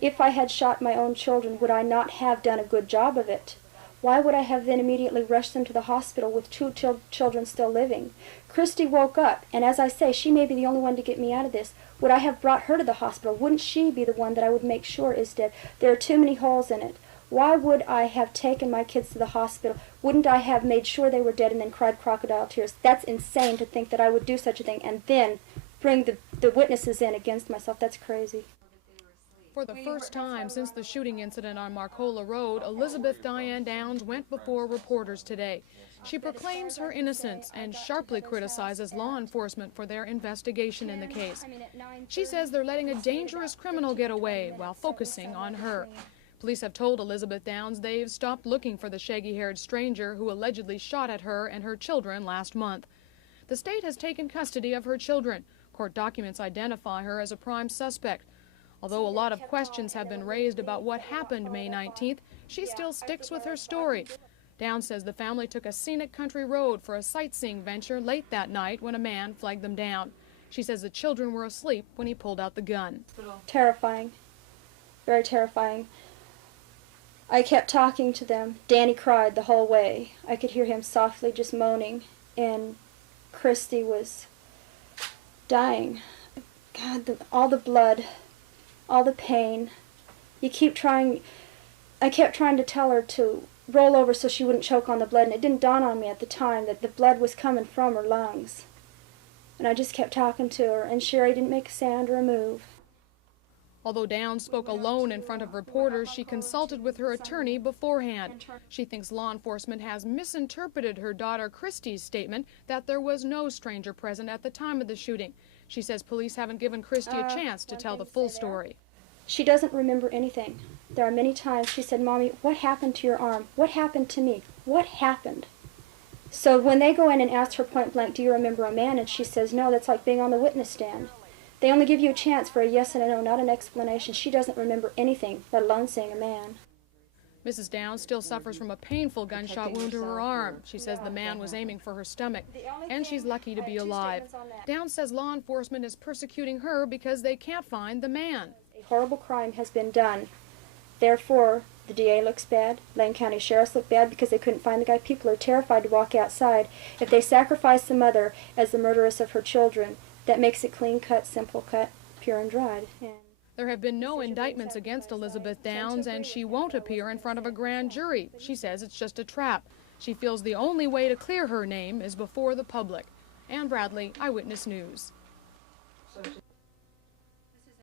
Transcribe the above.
if I had shot my own children, would I not have done a good job of it? Why would I have then immediately rushed them to the hospital with two children still living? Christy woke up, and as I say, she may be the only one to get me out of this. Would I have brought her to the hospital? Wouldn't she be the one that I would make sure is dead? There are too many holes in it. Why would I have taken my kids to the hospital? Wouldn't I have made sure they were dead and then cried crocodile tears? That's insane to think that I would do such a thing and then bring the witnesses in against myself. That's crazy. For the first time since the shooting incident on Marcola Road, Elizabeth Diane Downs went before reporters today. She proclaims her innocence and sharply criticizes law enforcement for their investigation in the case. She says they're letting a dangerous criminal get away while focusing on her. Police have told Elizabeth Downs they've stopped looking for the shaggy-haired stranger who allegedly shot at her and her children last month. The state has taken custody of her children. Court documents identify her as a prime suspect. Although a lot of questions have been raised about what happened May 19th, she still sticks with her story. Downs says the family took a scenic country road for a sightseeing venture late that night when a man flagged them down. She says the children were asleep when he pulled out the gun. Terrifying. Very terrifying. I kept talking to them. Danny cried the whole way. I could hear him softly just moaning, and Christy was dying. God, all the blood, all the pain. I kept trying to tell her to roll over so she wouldn't choke on the blood, and it didn't dawn on me at the time that the blood was coming from her lungs. And I just kept talking to her, and Sherry didn't make a sound or a move. Although Downs spoke alone in front of reporters, she consulted with her attorney beforehand. She thinks law enforcement has misinterpreted her daughter Christy's statement that there was no stranger present at the time of the shooting. She says police haven't given Christy a chance to tell the full story. She doesn't remember anything. There are many times she said, "Mommy, what happened to your arm? What happened to me? What happened?" So when they go in and ask her point blank, "Do you remember a man?" and she says, "No," that's like being on the witness stand. They only give you a chance for a yes and a no, not an explanation. She doesn't remember anything, let alone seeing a man. Mrs. Downs still suffers from a painful gunshot wound to her arm. She says the man was aiming for her stomach, and she's lucky to be alive. Downs says law enforcement is persecuting her because they can't find the man. A horrible crime has been done. Therefore, the DA looks bad, Lane County Sheriffs look bad because they couldn't find the guy. People are terrified to walk outside. If they sacrifice the mother as the murderess of her children, that makes it clean cut, simple cut, pure and dried. There have been no indictments against Elizabeth Downs, and she won't appear in front of a grand jury. She says it's just a trap. She feels the only way to clear her name is before the public. Ann Bradley, Eyewitness News.